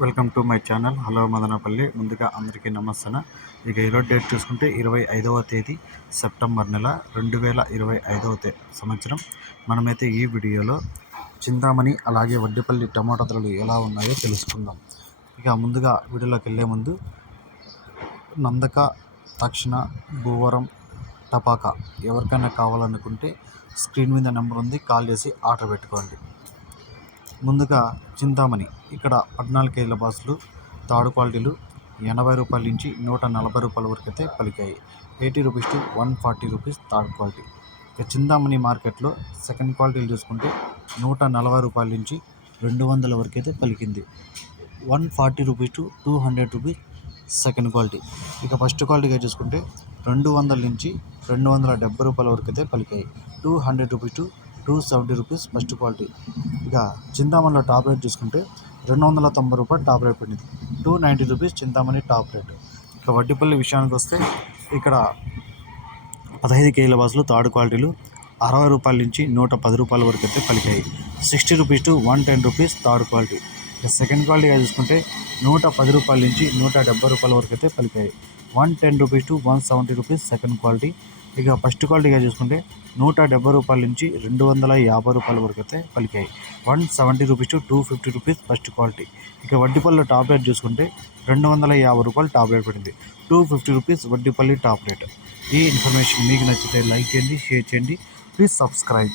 Welcome to my channel. Hello Madanapalli. ముందుగా అందరికీ నమస్తే ఇక ఈరోజు డేట్ చూసుకుంటే ఇరవై ఐదవ తేదీ సెప్టెంబర్ నెల రెండు వేల ఇరవై ఐదవ తే సంవత్సరం. మనమైతే ఈ వీడియోలో చింతామణి అలాగే వడ్డిపల్లి టమాటా ధరలు ఎలా ఉన్నాయో తెలుసుకుందాం. ఇక ముందుగా వీడియోలోకి వెళ్ళే ముందు నందక తక్షణ భూవరం టపాకా ఎవరికైనా కావాలనుకుంటే స్క్రీన్ మీద నెంబర్ ఉంది కాల్ చేసి ఆర్డర్ పెట్టుకోండి. ముందుగా చింతామణి. ఇక్కడ పద్నాలుగు కేజీల బాసులు తాడు క్వాలిటీలు ఎనభై రూపాయల నుంచి నూట నలభై రూపాయల వరకు అయితే పలికాయి. Eighty rupees to one forty rupees third quality. ఇక చింతామణి మార్కెట్లో సెకండ్ క్వాలిటీలు చూసుకుంటే నూట నలభై రూపాయల నుంచి రెండు వందల వరకు అయితే పలికింది. One forty rupees to two hundred rupees second quality. ఇక ఫస్ట్ క్వాలిటీగా చూసుకుంటే రెండు వందల నుంచి రెండు వందల డెబ్బై రూపాయల వరకు అయితే పలికాయి. Two hundred rupees to two seventy rupees first quality ఇక చింతామణిలో టాప్ రేట్ చూసుకుంటే రెండు వందల తొంభై రూపాయలు టాప్ రేట్ పడింది two ninety rupees Chintamani top rate ఇక వడ్డీపల్లి విషయానికి వస్తే ఇక్కడ పదహైదు కేజీల బస్సులు థర్డ్ క్వాలిటీలు అరవై రూపాయల నుంచి నూట పది రూపాయల వరకు అయితే పలికాయి. Sixty rupees to one ten rupees third quality. ఇక సెకండ్ క్వాలిటీగా చూసుకుంటే నూట పది రూపాయల నుంచి నూట డెబ్బై రూపాయల వరకు అయితే పలికాయి. One ten rupees to one seventy rupees second quality ఇక ఫస్ట్ క్వాలిటీగా చూసుకుంటే నూట డెబ్బై రూపాయల నుంచి రెండు వందల యాభై రూపాయల వరకు అయితే పలికాయి. One seventy rupees to two fifty rupees first quality. ఇక వడ్డీపల్లి టాప్ రేట్ చూసుకుంటే రెండు వందల యాభై రూపాయలు టాప్ రేట్ పడింది. Two fifty rupees Vaddipalli top rate. ఈ ఇన్ఫర్మేషన్ మీకు నచ్చితే లైక్ చేయండి షేర్ చేయండి. Please subscribe.